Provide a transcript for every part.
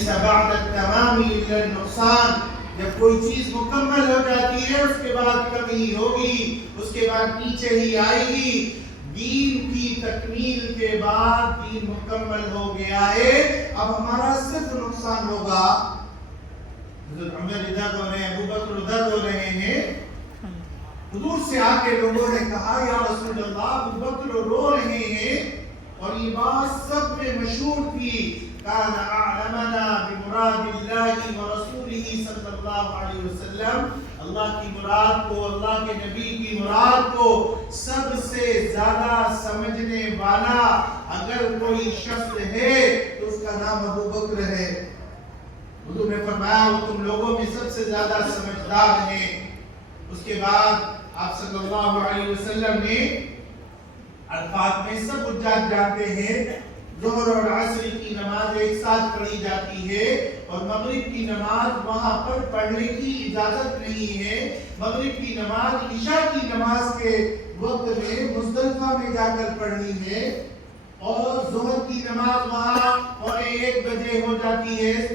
لَيْسَ بَعْدَ التَّمَامِ إِلَّا النُّقْصَانُ. جب کوئی چیز مکمل ہو جاتی ہے اس کے بعد کمی ہوگی، اس کے بعد نیچے ہی آئے گی. دین کی تکمیل کے بعد دین مکمل ہو گیا ہے، اب ہمارا صرف نقصان ہوگا. حضرت عمر ادھر ہو رہے ہیں، ابو بکر ادھر ہو رہے ہیں. حضور سے آ کے لوگوں نے کہا یا رسول اللہ، ابو بکر رو رہے ہیں اور یہ بات سب میں مشہور تھی. کان اعلمنا بمراد اللہ ورسولہ صلی اللہ علیہ وسلم. اللہ کی مراد کو، اللہ کے نبی کی مراد کو سب سے زیادہ سمجھنے والا اگر کوئی شخص ہے تو اس کا نام ابو بکر ہے. حضور نے فرمایا وہ تم لوگوں میں سب سے زیادہ سمجھدار ہیں. اس کے بعد آپ صلی اللہ علیہ وسلم نے عرفات میں سب حجاج جانتے ہیں ظہر اور عصر کی نماز ایک ساتھ پڑھی جاتی ہے اور مغرب کی نماز وہاں پر پڑھنے کی اجازت نہیں ہے. مغرب کی نماز عشاء کی نماز کے وقت میں مزدلفہ میں جا کر پڑھنی ہے اور ظہر کی نماز وہاں 1 بجے ہو جاتی ہے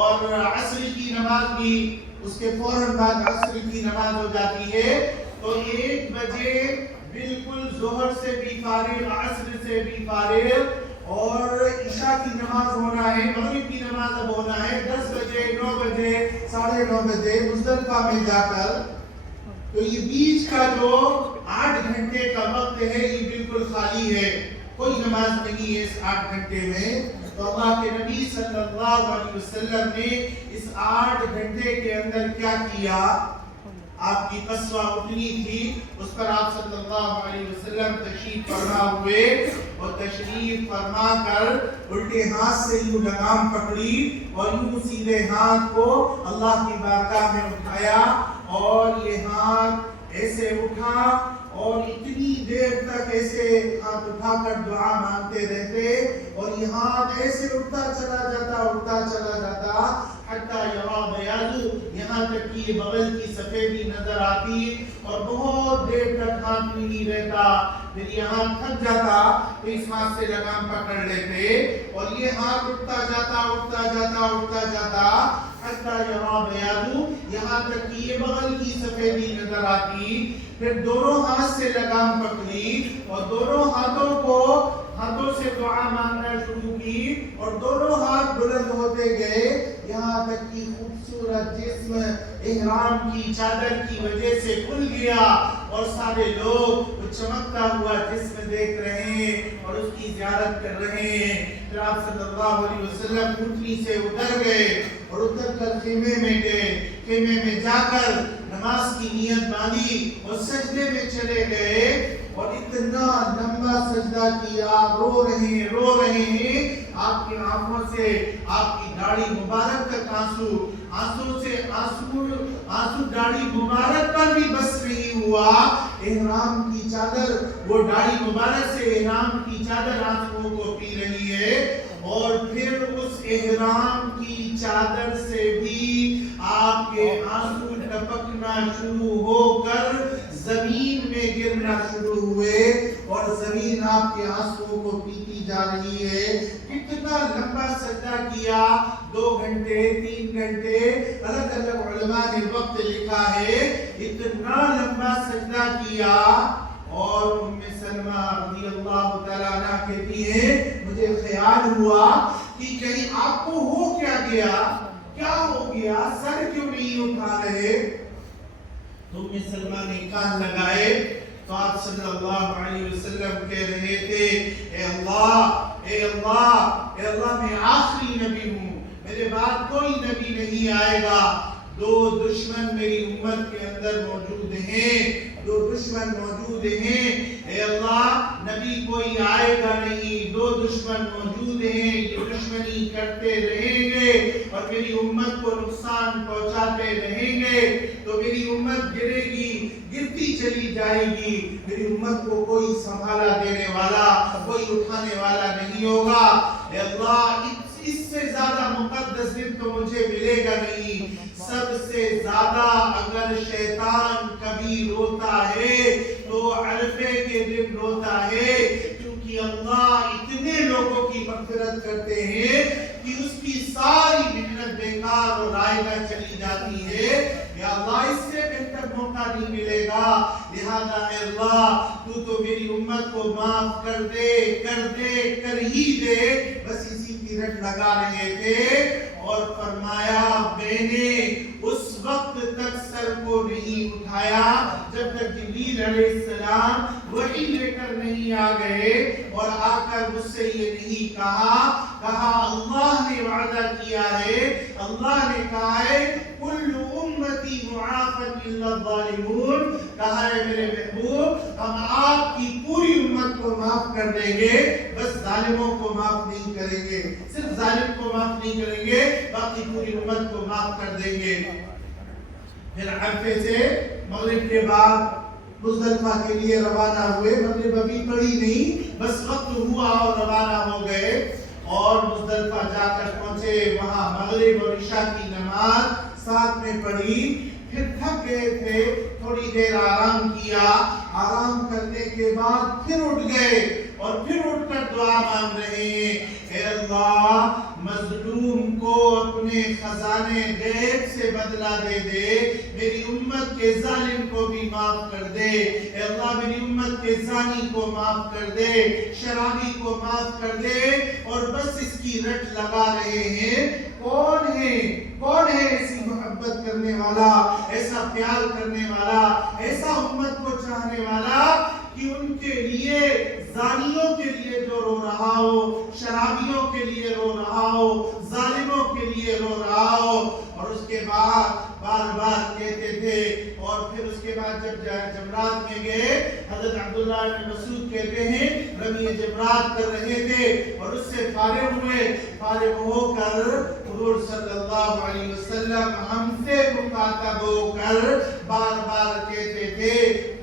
اور عصر کی نماز بھی اس کے فوراً بعد عصر کی نماز ہو جاتی ہے. تو 1 بجے بالکل ظہر سے بھی فارغ، عصر سے بھی فارغ اور عشاء کی نماز ہونا ہے، مغرب کی نماز اب ہونا ہے 10 بجے، 9 بجے، 9:30 بجے مزدلفہ میں جا کر. تو یہ بیچ کا جو 8 گھنٹے کا وقت ہے یہ بالکل خالی ہے، کوئی نماز نہیں ہے اس 8 گھنٹے میں. تو اللہ کے نبی صلی اللہ علیہ وسلم نے اس 8 گھنٹے کے اندر کیا کیا؟ آپ کی قصوہ اٹھنی تھی، اس پر آپ صلی اللہ علیہ وسلم تشریف فرما ہوئے اور تشریف فرما کر الٹے ہاتھ سے یوں لگام پکڑی اور یوں سیدھے ہاتھ کو اللہ کی بارگاہ میں اٹھایا اور یہ ہاتھ ایسے اٹھا اور اتنی دیر تک ایسے ہاتھ اٹھا کر دعا مانگتے رہتے اور یہ ہاتھ ایسے اٹھتا چلا جاتا حتی یرا بیاضو، یہاں تک کہ یہ بغل کی سفیدی نظر آتی اور بہت دیر تک ہاتھ نہیں رہتا. پھر یہ ہاتھ تھک جاتا تو اس ہاتھ سے لگام پکڑ لیتے اور یہ ہاتھ اٹھتا جاتا حتی یرا بیاضو، یہاں تک کہ یہ بغل کی سفیدی نظر آتی. پھر دونوں ہاتھ سے لگام پکڑی اور دونوں ہاتھوں سے دعا مانگنا شروع کی اور دونوں ہاتھ بلند ہوتے گئے یہاں تک کہ خوبصورت جسم احرام کی چادر کی وجہ سے کھل گیا اور سارے لوگ وہ چمکتا ہوا جسم دیکھ رہے ہیں اور اس کی زیارت کر رہے ہیں. پھر آپ صلی اللہ علیہ وسلم اونٹنی سے اتر گئے اور اتر کر خیمے میں گئے. خیمے میں جا کر نماز کی نیت باندھی اور سجدے میں چلے گئے اور اتنا لمبا سجدہ کیا، رو رہے ہیں. آپ کی آنکھوں سے آپ کی داڑھی مبارک تک آنسو داڑھی مبارک پر بھی بس نہیں ہوا. احرام کی چادر، وہ داڑھی مبارک سے احرام کی چادر آنسوؤں کو پی رہی ہے اور پھر اس احرام کی چادر سے بھی آپ کے آنسو ٹپکنا شروع ہو کر زمین میں گرنا شروع ہوئے اور زمین آپ کے آنسوؤں کو پیتی جا رہی ہے. کتنا لمبا سجدہ کیا، 2 گھنٹے 3 گھنٹے، الگ الگ علماء نے وقت لکھا ہے. اتنا لمبا سجدہ کیا اور ام سلمہ رضی اللہ تعالیٰ عنہ کہتی ہے مجھے خیال ہوا کہ کہیں آپ کو ہو کیا ہو گیا، سر کیوں نہیں اٹھا رہے. تو ام سلمہ نے کان لگائے تو آپ صلی اللہ علیہ وسلم کہہ رہے تھے اے اللہ میں آخری نبی ہوں، میرے بعد کوئی نبی نہیں آئے گا. 2 دشمن میری امت کے اندر موجود ہیں، 2 دشمن موجود ہیں. اے اللہ نبی کوئی آئے گا نہیں، 2 دشمن موجود ہیں، یہ دشمنی کرتے رہیں گے اور میری امت کو نقصان پہنچاتے رہیں گے تو میری امت گرے گی، گرتی چلی جائے گی. میری امت کو کوئی سنبھالا دینے والا، کوئی اٹھانے والا نہیں ہوگا. اے اللہ اس سے زیادہ مقدس دن تو مجھے ملے گا نہیں. سب سے زیادہ اگر شیطان کبھی روتا ہے تو عرفے کے دن روتا ہے، کیونکہ اللہ اتنے لوگوں کی مغفرت کرتے ہیں کہ اس کی ساری آگے چلی جاتی ہے یا اللہ اس سے بہتر موقع نہیں ملے گا، لہذا اے اللہ تو میری امت کو معاف کر کر ہی دے، بس اسی کی رٹ لگا رہے تھے۔ اور فرمایا میں نے اس وقت تک سر کو نہیں اٹھایا جب تک جبریل علیہ السلام وحی لے کر نہیں آ گئے اور آ کر مجھ سے یہ نہیں کہا اللہ نے وعدہ کیا ہے، اللہ نے کہا ہے کل امتی معافن الا الظالمون، کہا ہے میرے محبوب ہم آپ کی پوری امت کو معاف کر دیں گے، بس ظالموں کو معاف نہیں کریں گے، صرف ظالم کو معاف نہیں کریں گے، باقی پوری امت کو معاف کر دیں گے۔ پھر عرفے سے مغرب کے بعد مزدلفہ کے لیے روانہ ہوئے، مغرب ابھی پڑھی نہیں، بس وقت ہوا اور روانہ ہو گئے اور مزدلفہ جا کر پہنچے، وہاں مغرب اور عشاء کی نماز ساتھ میں پڑھی، پھر تھک گئے تھے، تھوڑی دیر آرام کیا، آرام کرنے کے بعد پھر اٹھ گئے اور پھر اٹھ کر دعا مانگ رہے ہیں، اے اللہ مظلوم کو اپنے خزانے غیب سے بدلہ دے دے، میری امت کے ظالم کو بھی معاف کر دے، اے اللہ میری امت کے زانی کو معاف کر دے، شرابی کو معاف کر دے، اور بس اس کی رٹ لگا رہے ہیں کون ہے ایسی محبت کرنے والا، ایسا پیار کرنے والا، ایسا امت کو چاہنے والا کہ ان کے لیے زانیوں کے لیے جو رو رہا ہو، شرابیوں کے لیے رو رہا ہو، ظالموں کے لیے رو رہا ہو، اور اس کے بعد بار بار کہتے تھے، اور پھر اس کے بعد جب جمرات میں گئے حضرت عبداللہ بن مسعود کہتے ہیں رمی جمرات کر رہے تھے اور اس سے فارغ ہو کر حضور صلی اللہ علیہ وسلم ہم سے مخاطب ہو کر بار بار کہتے تھے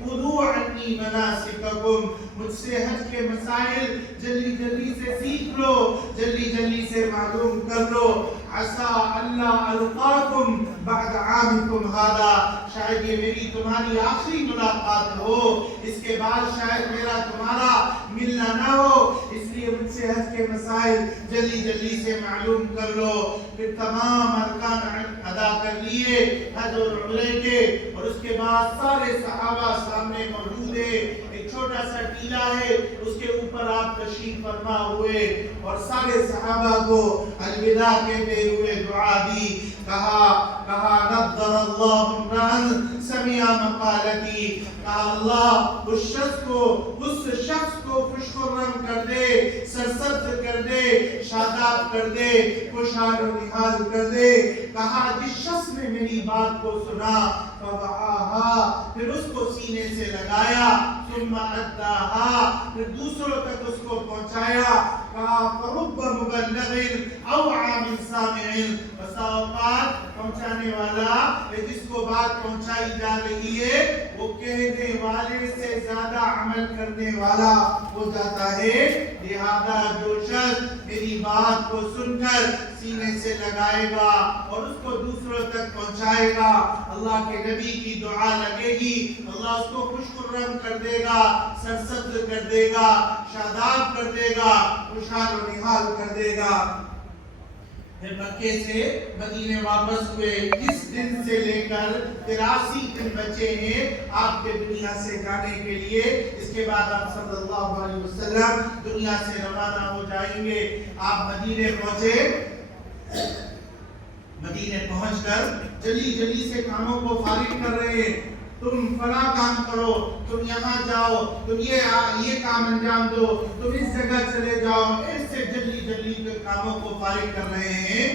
خذوا عنی مناسککم، مجھ سے حج کے مسائل جلدی سے سیکھ لو، جلدی سے معلوم کر لو، عسى اللہ القاکم بعد عامکم ھذا، شاید یہ میری تمہاری آخری ملاقات ہو، اس کے بعد شاید میرا تمہارا ملنا نہ ہو، اس لیے مجھ سے حج کے مسائل جلدی سے معلوم کر لو۔ پھر تمام ارکان ادا کر لیے حج اور عمرے کے، اور اس کے بعد سارے صحابہ سامنے موجود ہیں، ایک چھوٹا سا ٹیلہ ہے اس کے اوپر آپ تشریف فرما ہوئے، اور سارے صحابہ کو الوداع کہتے ہوئے دعا دی، کہا نضر اللہ امرأ سمع مقالتی، کہا اللہ اس شخص کو خوش خرم کر دے، سرسبز کر دے، شاداب کر دے، خوشحال و نہال کر دے، کہا جس شخص نے میری بات کو سنا فوعاها، پھر اس کو سینے سے لگایا، ثم اداها، پھر دوسروں تک اس کو پہنچایا، کہا فرب مبلغ اوعى من سامع، بسا اوقات پہنچانے والا جس کو بات پہنچائی جا رہی ہے وہ کہنے والے سے زیادہ عمل کرنے والا ہو جاتا ہے، لہذا جو شخص میری بات کو سن کر سینے سے لگائے گا اور اس کو دوسروں تک پہنچائے گا، اللہ کے نبی کی دعا لگے گی، اللہ اس کو خوش خرم کر دے گا، سرسبز کر دے گا، شاداب کر دے گا، خوشحال و نہال کر دے گا۔ پھر مکے سے مدینے واپس ہوئے، اس دن سے لے کر 83 دن بچے ہیں آپ کے دنیا سے جانے کے لیے، اس کے بعد آپ صلی اللہ علیہ وسلم دنیا سے روانہ ہو جائیں گے۔ آپ مدینے پہنچے، مدینے پہنچ کر جلدی سے کاموں کو فارغ کر رہے ہیں، تم فلاں کام کرو، تم یہاں جاؤ، تم یہ کام انجام دو، تم اس جگہ چلے جاؤ، ایسے جلدی کے کاموں کو فارغ کر رہے ہیں،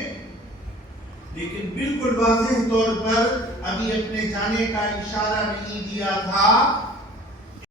لیکن بالکل واضح طور پر ابھی اپنے جانے کا اشارہ نہیں دیا تھا